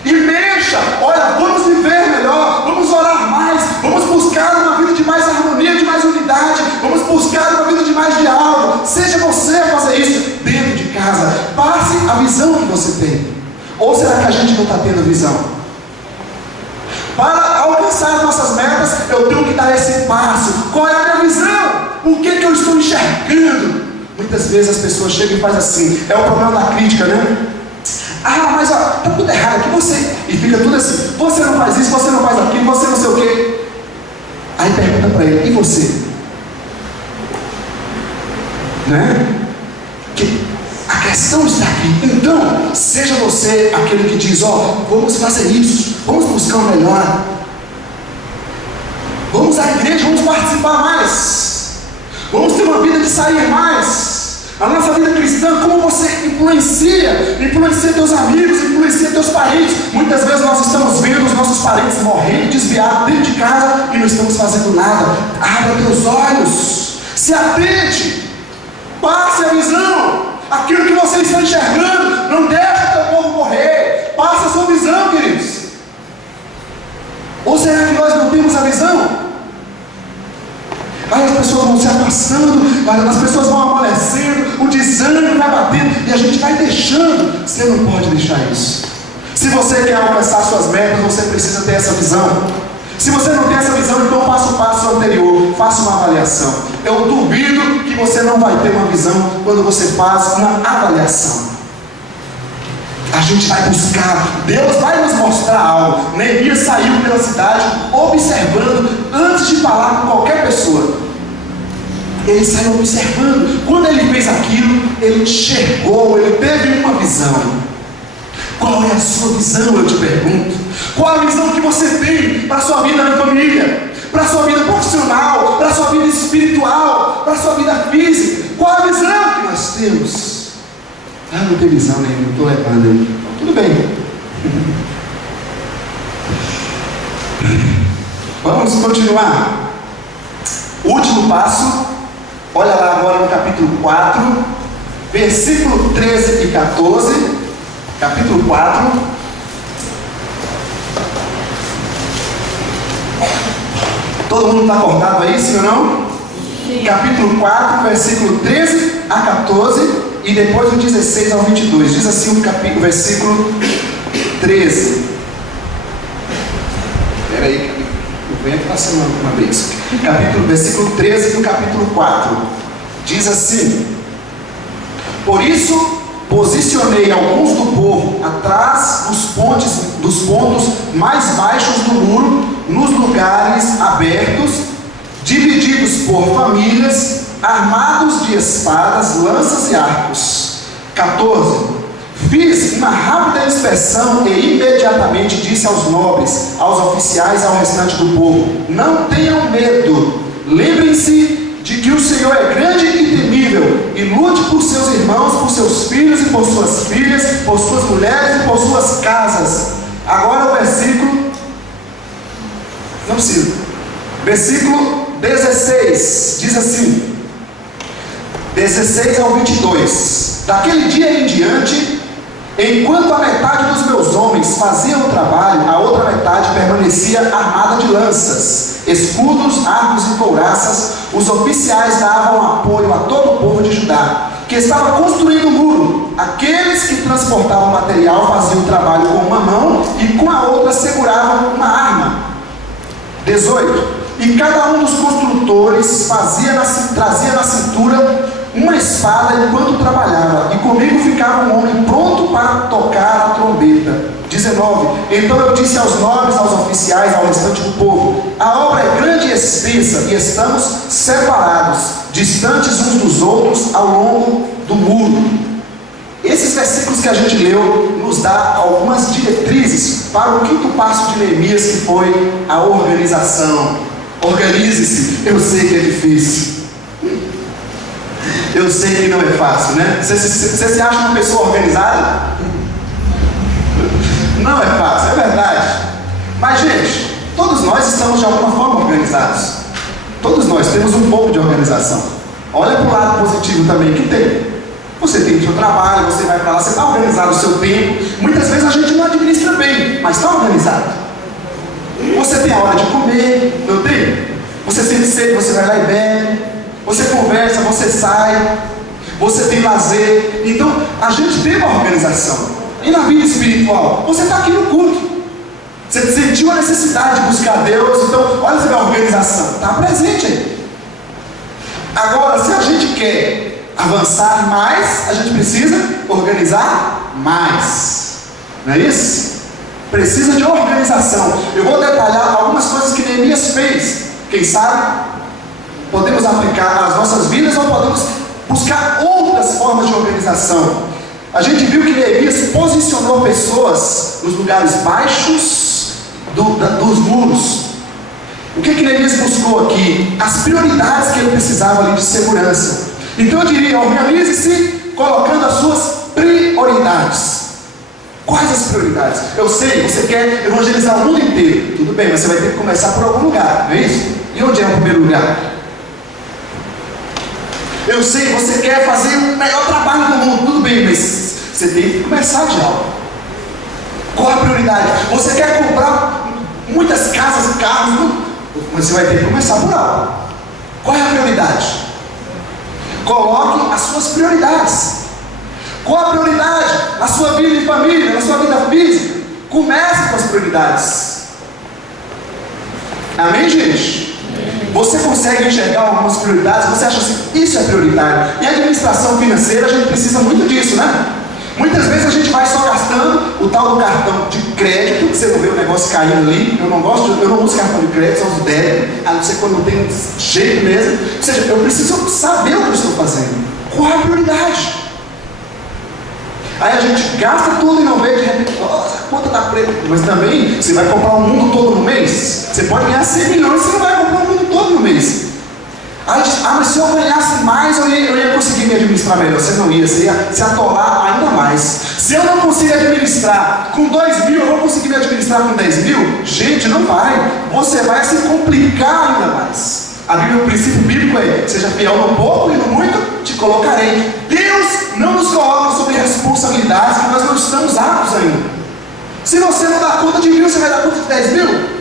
E mexa, olha, vamos viver melhor, vamos orar mais, vamos buscar uma vida de mais harmonia, de mais unidade, vamos buscar uma vida de mais diálogo. Seja você a fazer isso dentro de casa. Passe a visão que você tem. Ou será que a gente não está tendo visão? Para alcançar as nossas metas, eu tenho que dar esse passo. Qual é a minha visão? O que eu estou enxergando? Muitas vezes as pessoas chegam e fazem assim. É o problema da crítica, né? Ah, mas ó, tá tudo errado aqui, você... E fica tudo assim. Você não faz isso, você não faz aquilo, você não sei o quê. Aí pergunta para ele: e você? Né? A questão está aqui. Então, seja você aquele que diz: ó, vamos fazer isso, vamos buscar uma melhora, vamos à igreja, vamos participar mais, vamos ter uma vida de sair mais. A nossa vida cristã, como você influencia teus amigos, influencia teus parentes. Muitas vezes nós estamos vendo os nossos parentes morrendo, desviados dentro de casa, e não estamos fazendo nada. Abra teus olhos, se atente, passe a visão. Aquilo que você está enxergando, não deixe teu povo morrer. Passe a sua visão, queridos. Ou será que nós não temos a visão? Aí as pessoas vão se afastando, as pessoas vão amolecendo, o desânimo vai batendo, e a gente vai deixando. Você não pode deixar isso. Se você quer alcançar suas metas, você precisa ter essa visão. Se você não tem essa visão, então faça o passo anterior, faça uma avaliação. Eu duvido que você não vai ter uma visão quando você faz uma avaliação. A gente vai buscar, Deus vai nos mostrar algo. Neemias saiu pela cidade observando antes de falar com qualquer pessoa. Ele saiu observando. Quando ele fez aquilo, ele enxergou, ele teve uma visão. Qual é a sua visão, eu te pergunto? Qual a visão que você tem para a sua vida na família, para a sua vida profissional, para a sua vida espiritual, para a sua vida física? Qual a visão que nós temos? Não tem visão nenhuma, não estou levando aí. Tudo bem. Vamos continuar. Último passo. Olha lá agora no capítulo 4, versículo 13 e 14. Capítulo 4. Todo mundo está acordado aí, sim ou não? Sim. Capítulo 4, versículo 13 a 14. E depois do 16 ao 22, diz assim o versículo 13. Espera aí, que o vento está sendo uma vez. Versículo 13 do capítulo 4. Diz assim: por isso posicionei alguns do povo atrás dos pontos mais baixos do muro, nos lugares abertos, divididos por famílias, armados de espadas, lanças e arcos. 14. Fiz uma rápida inspeção e imediatamente disse aos nobres, aos oficiais e ao restante do povo: não tenham medo, lembrem-se de que o Senhor é grande e temível, e lute por seus irmãos, por seus filhos e por suas filhas, por suas mulheres e por suas casas. Agora o versículo, não precisa, versículo 16, diz assim, 16 ao 22. Daquele dia em diante, enquanto a metade dos meus homens faziam o trabalho, a outra metade permanecia armada de lanças, escudos, arcos e couraças. Os oficiais davam apoio a todo o povo de Judá, que estava construindo o muro. Aqueles que transportavam material faziam o trabalho com uma mão e com a outra seguravam uma arma. 18. E cada um dos construtores trazia na cintura uma espada enquanto trabalhava, e comigo ficava um homem pronto para tocar a trombeta. 19. Então eu disse aos nobres, aos oficiais, ao restante do povo: a obra é grande e extensa, e estamos separados, distantes uns dos outros ao longo do muro. Esses versículos que a gente leu nos dá algumas diretrizes para o quinto passo de Neemias, que foi a organização. Organize-se. Eu sei que é difícil, eu sei que não é fácil, né? Você se acha uma pessoa organizada? Não é fácil, é verdade. Mas, gente, todos nós estamos de alguma forma organizados. Todos nós temos um pouco de organização. Olha para o lado positivo também que tem. Você tem o seu trabalho, você vai para lá, você está organizado o seu tempo. Muitas vezes a gente não administra bem, mas está organizado. Você tem a hora de comer, não tem? Você sente sede, você vai lá e bebe. Você conversa, você sai. Você tem lazer. Então, a gente tem uma organização. E na vida espiritual, você está aqui no culto. Você sentiu a necessidade de buscar Deus. Então, olha a organização. Está presente aí. Agora, se a gente quer avançar mais, a gente precisa organizar mais. Não é isso? Precisa de organização. Eu vou detalhar algumas coisas que Neemias fez. Quem sabe podemos aplicar nas nossas vidas, ou podemos buscar outras formas de organização. A gente viu que Neemias posicionou pessoas nos lugares baixos dos muros. O que Neemias buscou aqui? As prioridades que ele precisava ali de segurança. Então eu diria: organize-se colocando as suas prioridades. Quais as prioridades? Eu sei, você quer evangelizar o mundo inteiro. Tudo bem, mas você vai ter que começar por algum lugar, não é isso? E onde é o primeiro lugar? Eu sei, você quer fazer o melhor trabalho do mundo. Tudo bem, mas você tem que começar de algo. Qual a prioridade? Você quer comprar muitas casas e carros, mas você vai ter que começar por algo. Qual é a prioridade? Coloque as suas prioridades. Qual a prioridade? Na sua vida de família, na sua vida física. Comece com as prioridades. Amém, gente? Você consegue enxergar algumas prioridades? Você acha assim, isso é prioritário? E a administração financeira, a gente precisa muito disso, né? Muitas vezes a gente vai só gastando o tal do cartão de crédito, que você não vê o negócio caindo ali. Eu não uso cartão de crédito, só uso débito, a não ser quando não tem jeito mesmo. Ou seja, eu preciso saber o que eu estou fazendo. Qual é a prioridade? Aí a gente gasta tudo e não vê, de repente, nossa, a conta está preta. Mas também, você vai comprar o mundo todo no mês? Você pode ganhar 100 milhões, você não vai comprar o mundo todo no mês. Aí diz, mas se eu ganhasse mais, eu ia conseguir me administrar melhor. Você não ia, você ia se atolar ainda mais. Se eu não conseguir administrar com 2 mil, eu vou conseguir me administrar com 10 mil? Gente, não vai. Você vai se complicar ainda mais. A Bíblia, o princípio bíblico é: seja fiel no pouco e no muito te colocarei. Deus não nos coloca sobre responsabilidades que nós não estamos aptos ainda. Se você não dá conta de 1000, você vai dar conta de 10 mil?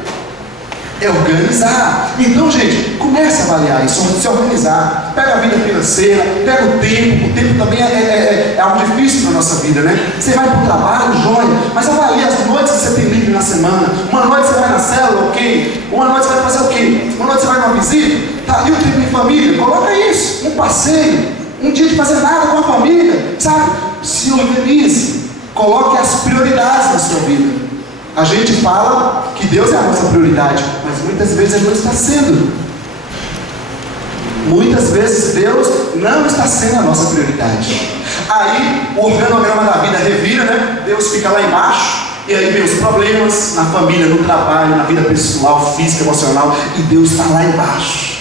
É organizar. Então, gente, comece a avaliar isso, se organizar. Pega a vida financeira, pega o tempo também é algo difícil na nossa vida, né? Você vai para o trabalho, joia, mas avalie as noites que você tem livre na semana. Uma noite você vai na célula, ok? Uma noite você vai fazer o quê? Uma noite você vai numa visita, tá ali o tempo em família, coloca isso, um passeio, um dia de fazer nada com a família, sabe? Se organize, coloque as prioridades na sua vida. A gente fala que Deus é a nossa prioridade, mas muitas vezes Ele não está sendo. Muitas vezes Deus não está sendo a nossa prioridade. Aí o organograma da vida revira, né? Deus fica lá embaixo, e aí vem os problemas na família, no trabalho, na vida pessoal, física, emocional, e Deus está lá embaixo.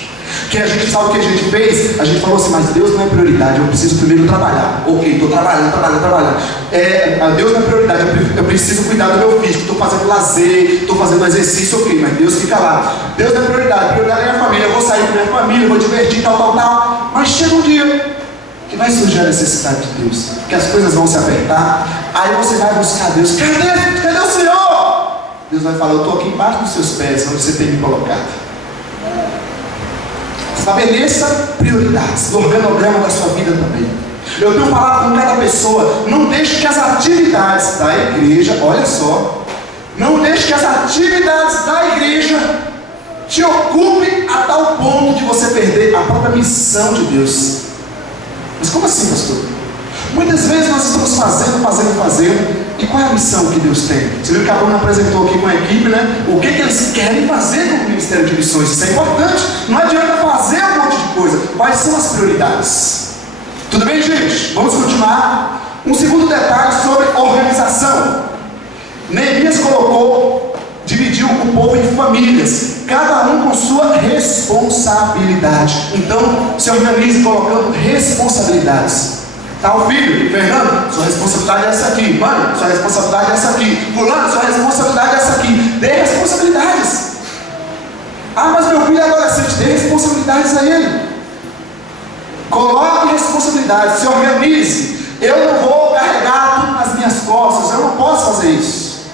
Que a gente sabe o que a gente fez? A gente falou assim, mas Deus não é prioridade, eu preciso primeiro trabalhar. Ok, estou trabalhando. Deus não é prioridade, eu preciso cuidar do meu físico, estou fazendo lazer, estou fazendo exercício, ok, mas Deus fica lá. Deus não é prioridade é a minha família, eu vou sair com minha família, vou divertir, tal. Mas chega um dia que vai surgir a necessidade de Deus, que as coisas vão se apertar, aí você vai buscar Deus. Cadê o Senhor? Deus vai falar, eu estou aqui embaixo dos seus pés, onde você tem me colocado. Estabeleça prioridades, o organograma da sua vida também. Eu tenho falado com cada pessoa, não deixe que as atividades da igreja, olha só, não deixe que as atividades da igreja te ocupem a tal ponto de você perder a própria missão de Deus. Mas como assim, pastor? Muitas vezes nós estamos fazendo, e qual é a missão que Deus tem? Você viu que a Bruna apresentou aqui com a equipe, né? O que eles querem fazer com o Ministério de Missões? Isso é importante. Não adianta fazer um monte de coisa. Quais são as prioridades? Tudo bem, gente? Vamos continuar. Um segundo detalhe sobre organização. Neemias dividiu o povo em famílias, cada um com sua responsabilidade. Então, se organize colocando responsabilidades. Tá, o filho, Fernando, sua responsabilidade é essa aqui. Mãe, sua responsabilidade é essa aqui. Fulano, sua responsabilidade é essa aqui. Dê responsabilidades. Ah, mas meu filho é adolescente. Dê responsabilidades a ele. Coloque responsabilidades, se organize. Eu não vou carregar tudo nas minhas costas, eu não posso fazer isso.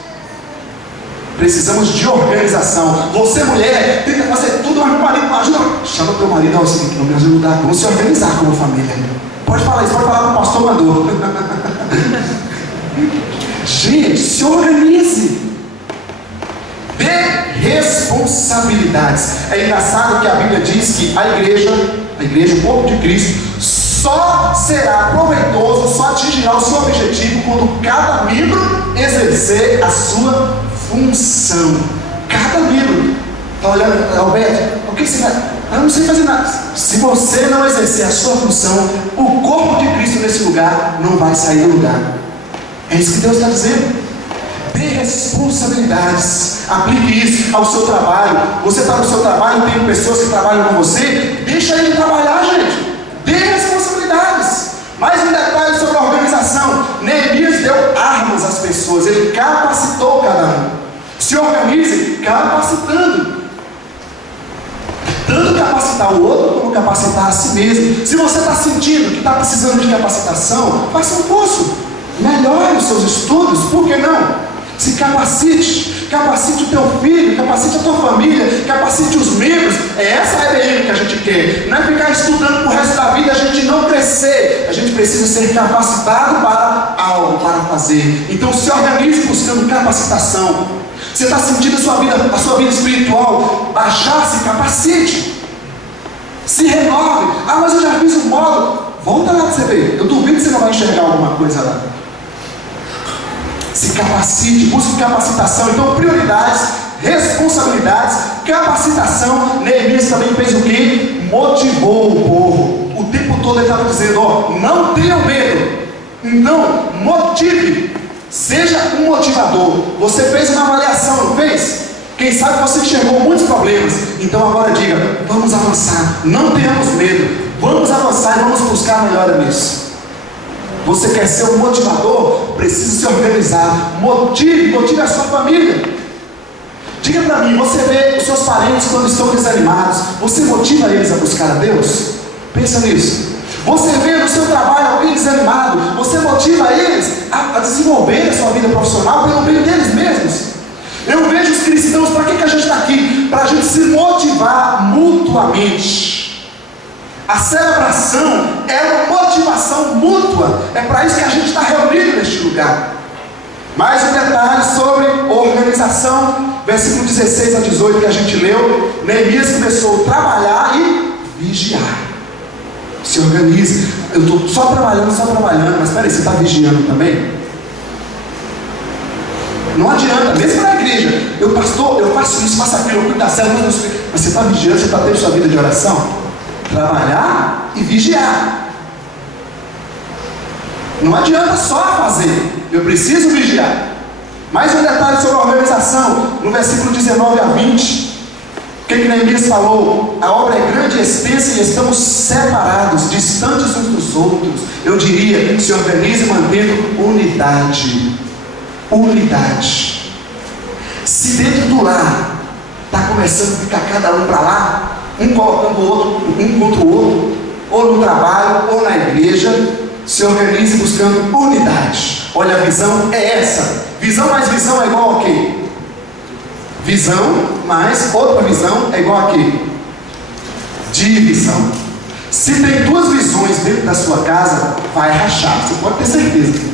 Precisamos de organização. Você, mulher, tenta fazer tudo, mas meu marido não ajuda. Chama teu marido ao seguinte, vamos me ajudar, vamos se organizar como família. Pode falar isso, pode falar com o pastor mandou. Gente, se organize. Dê responsabilidades. É engraçado que a Bíblia diz que a igreja, o corpo de Cristo, só será proveitoso, só atingirá o seu objetivo quando cada membro exercer a sua função. Cada membro. Está olhando, Alberto, o que você vai? Eu não sei fazer nada. Se você não exercer a sua função, o corpo de Cristo nesse lugar não vai sair do lugar. É isso que Deus está dizendo. Dê responsabilidades. Aplique isso ao seu trabalho. Você está no seu trabalho, tem pessoas que trabalham com você. Deixa ele trabalhar, gente. Dê responsabilidades. Mais um detalhe sobre a organização. Neemias deu armas às pessoas. Ele capacitou cada um. Se organize capacitando. Tanto capacitar o outro, como capacitar a si mesmo. Se você está sentindo que está precisando de capacitação, faça um curso. Melhore os seus estudos, por que não? Se capacite. Capacite o teu filho, capacite a tua família, capacite os membros. É essa a EBM que a gente quer. Não é ficar estudando pro resto da vida, a gente não crescer. A gente precisa ser capacitado para algo, para fazer. Então se organize buscando capacitação. Você está sentindo a sua vida espiritual baixar? Se capacite, se renove. Ah, mas eu já fiz um módulo. Volta lá para você ver. Eu duvido que você não vai enxergar alguma coisa lá. Se capacite, busque capacitação. Então, prioridades, responsabilidades, capacitação. Neemias também fez o quê? Motivou o povo. O tempo todo ele estava dizendo: ó, não tenham medo. Então, motive. Seja um motivador. Você fez uma avaliação, não fez? Quem sabe você enxergou muitos problemas. Então agora diga: vamos avançar, não tenhamos medo, vamos avançar e vamos buscar a melhora nisso. Você quer ser um motivador? Precisa se organizar. Motive a sua família. Diga para mim: você vê os seus parentes quando estão desanimados, você motiva eles a buscar a Deus? Pensa nisso. Você vê no seu trabalho alguém desanimado, você motiva eles a desenvolver a sua vida profissional pelo bem deles mesmos. Eu vejo os cristãos, para que a gente está aqui? Para a gente se motivar mutuamente. A celebração é uma motivação mútua. É para isso que a gente está reunido neste lugar. Mais um detalhe sobre organização. Versículo 16 a 18 que a gente leu. Neemias começou a trabalhar e vigiar. Se organize. Eu estou só trabalhando, mas peraí, você está vigiando também? Não adianta, mesmo na igreja. Pastor, eu faço isso, faço aquilo, eu cuido da célula, mas você está vigiando, você está tendo sua vida de oração? Trabalhar e vigiar. Não adianta só fazer, eu preciso vigiar. Mais um detalhe sobre a organização, no versículo 19 a 20. O que Neemias falou? A obra é grande e extensa e estamos separados, distantes uns dos outros. Eu diria: se organize mantendo unidade. Unidade. Se dentro do lar está começando a ficar cada um para lá, um colocando o outro, um contra o outro, ou no trabalho, ou na igreja, se organize buscando unidade. Olha, a visão é essa. Visão mais visão é igual a quê? Visão mais outra visão é igual a quê? Divisão. Se tem duas visões dentro da sua casa, vai rachar, você pode ter certeza.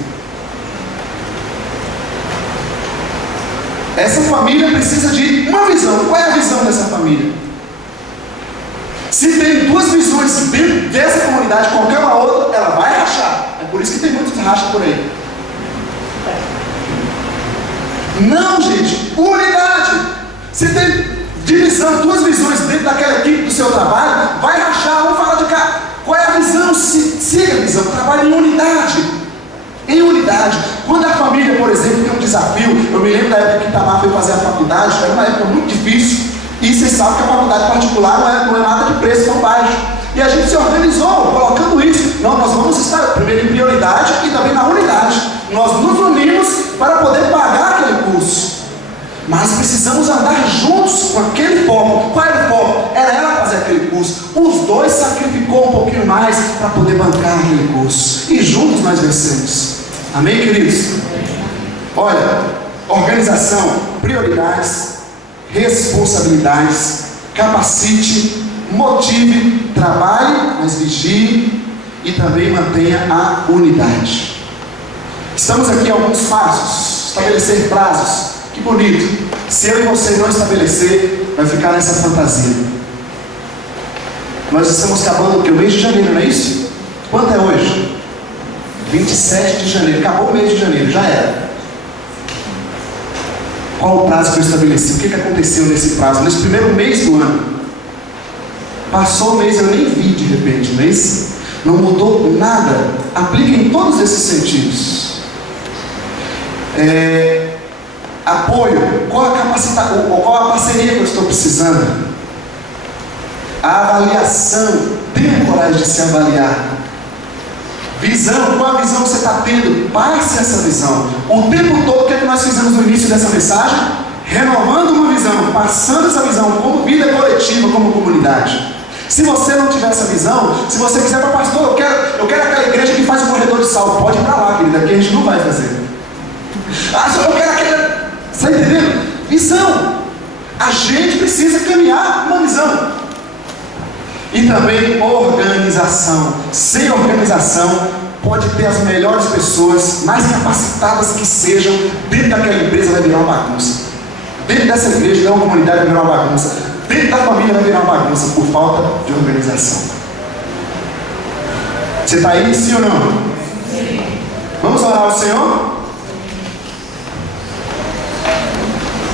Essa família precisa de uma visão. Qual é a visão dessa família? Se tem duas visões dentro dessa comunidade, qualquer uma outra, ela vai rachar. É por isso que tem muitos rachas por aí. Não, gente, unidade. Se tem divisão, duas visões dentro daquela equipe do seu trabalho, vai rachar, vamos falar de cá. Qual é a visão? Siga a visão, trabalhe em unidade. Em unidade. Quando a família, por exemplo, tem um desafio, eu me lembro da época que Itamar foi fazer a faculdade, era uma época muito difícil, e vocês sabem que a faculdade particular não é nada de preço tão baixo. E a gente se organizou, colocando isso. Não, nós vamos estar primeiro em prioridade e também na unidade. Nós nos unimos para poder pagar aquele curso. Mas precisamos andar juntos com aquele foco. Qual era o foco? Era ela fazer aquele curso. Os dois sacrificou um pouquinho mais para poder bancar aquele curso. E juntos nós vencemos. Amém, queridos? Olha, organização, prioridades, responsabilidades, capacite, motive, trabalhe, mas vigie e também mantenha a unidade. Estamos aqui em alguns passos. Estabelecer prazos. Que bonito. Se eu e você não estabelecer, vai ficar nessa fantasia. Nós estamos acabando o mês de janeiro, não é isso? Quanto é hoje? 27 de janeiro. Acabou o mês de janeiro, já era. Qual o prazo que eu estabeleci? O que aconteceu nesse prazo? Nesse primeiro mês do ano. Passou o mês, eu nem vi de repente, não é isso? Não mudou nada. Aplique em todos esses sentidos. Apoio. Qual a parceria que eu estou precisando? A avaliação. Tenha coragem de se avaliar. Visão. Qual a visão que você está tendo? Passe essa visão. O tempo todo, o que é que nós fizemos no início dessa mensagem? Renovando uma visão, passando essa visão como vida coletiva, como comunidade. Se você não tiver essa visão, se você quiser para pastor, eu quero aquela igreja que faz o corredor de sal, pode ir para lá, querida, que a gente não vai fazer. Eu quero aquela. Está entendendo? Visão. A gente precisa caminhar uma visão. E também organização. Sem organização, pode ter as melhores pessoas, mais capacitadas que sejam, dentro daquela empresa vai virar uma bagunça. Dentro dessa igreja, da comunidade vai virar uma bagunça. Dentro da família vai virar uma bagunça por falta de organização. Você está aí, sim ou não? Sim. Vamos orar ao Senhor?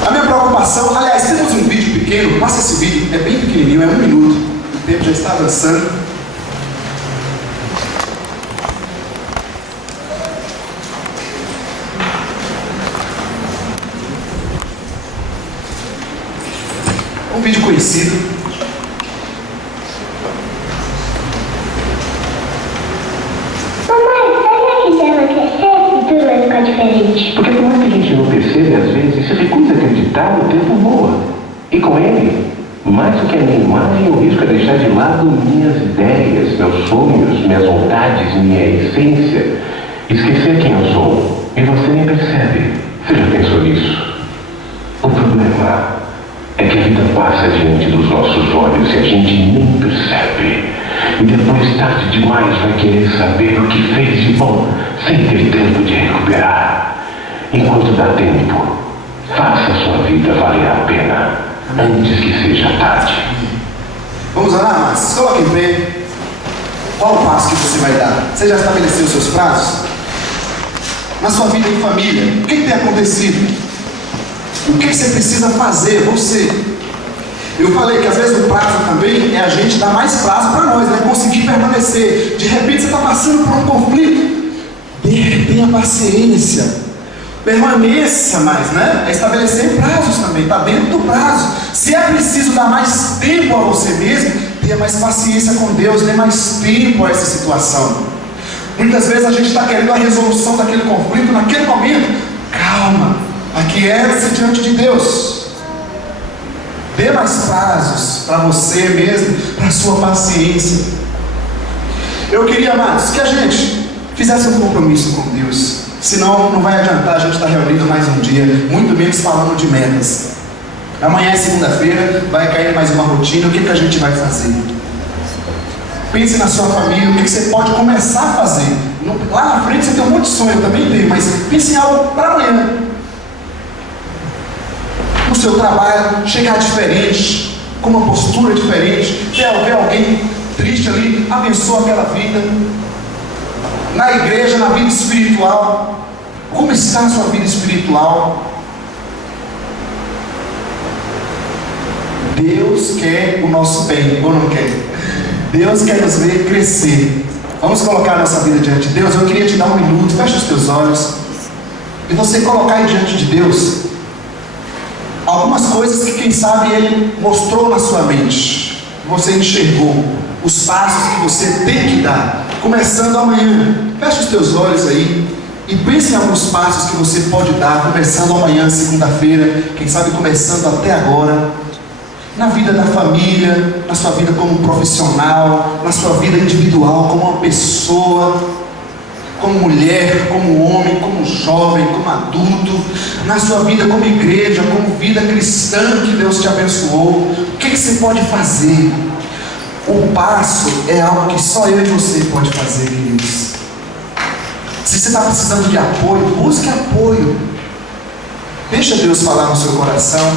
A minha preocupação, aliás, temos um vídeo pequeno, passa esse vídeo, é bem pequenininho, é 1 minuto. O tempo já está avançando. Um vídeo conhecido. Mamãe, será que ela crescer e tudo vai ficar diferente? Porque por mais que a gente não percebe, às vezes, se recusa a acreditar, o tempo voa. E com ele, mais do que a minha imagem, eu risco deixar de lado minhas ideias, meus sonhos, minhas vontades, minha essência. Esquecer quem eu sou. E você nem percebe. Você já pensou nisso? O problema é que a vida passa diante dos nossos olhos e a gente nem percebe. E depois, tarde demais, vai querer saber o que fez de bom, sem ter tempo de recuperar. Enquanto dá tempo, faça a sua vida valer a pena, antes que seja tarde. Vamos orar, mas coloque em pé. Qual o passo que você vai dar? Você já estabeleceu os seus prazos? Na sua vida em família, o que tem acontecido? O que você precisa fazer, você? Eu falei que às vezes o prazo também é a gente dar mais prazo para nós, né? Conseguir permanecer. De repente você está passando por um conflito. Tenha paciência. Permaneça mais, né? É estabelecer prazos também, está dentro do prazo. Se é preciso dar mais tempo a você mesmo, tenha mais paciência com Deus, dê mais tempo a essa situação. Muitas vezes a gente está querendo a resolução daquele conflito naquele momento. Calma. Aquieta-se diante de Deus. Dê mais prazos para você mesmo, para a sua paciência. Eu queria, amados, que a gente fizesse um compromisso com Deus. Senão não vai adiantar a gente estar reunido mais um dia, muito menos falando de metas. Amanhã é segunda-feira, vai cair mais uma rotina. O que a gente vai fazer? Pense na sua família, o que você pode começar a fazer. Lá na frente você tem um monte de sonho, eu também tenho, mas pense em algo para amanhã. No seu trabalho, chegar diferente, com uma postura diferente, ver alguém triste ali, abençoa aquela vida. Na igreja, na vida espiritual, como está a sua vida espiritual? Deus quer o nosso bem, ou não quer? Deus quer nos ver crescer. Vamos colocar a nossa vida diante de Deus. Eu queria te dar 1 minuto, fecha os teus olhos, e você colocar aí diante de Deus algumas coisas que quem sabe Ele mostrou na sua mente, você enxergou, os passos que você tem que dar, começando amanhã. Feche os teus olhos aí e pense em alguns passos que você pode dar, começando amanhã, segunda-feira, quem sabe começando até agora, na vida da família, na sua vida como profissional, na sua vida individual, como uma pessoa, como mulher, como homem, como jovem, como adulto, na sua vida como igreja, como vida cristã que Deus te abençoou. O que você pode fazer? O passo é algo que só eu e você pode fazer, queridos. Se você está precisando de apoio, busque apoio. Deixa Deus falar no seu coração.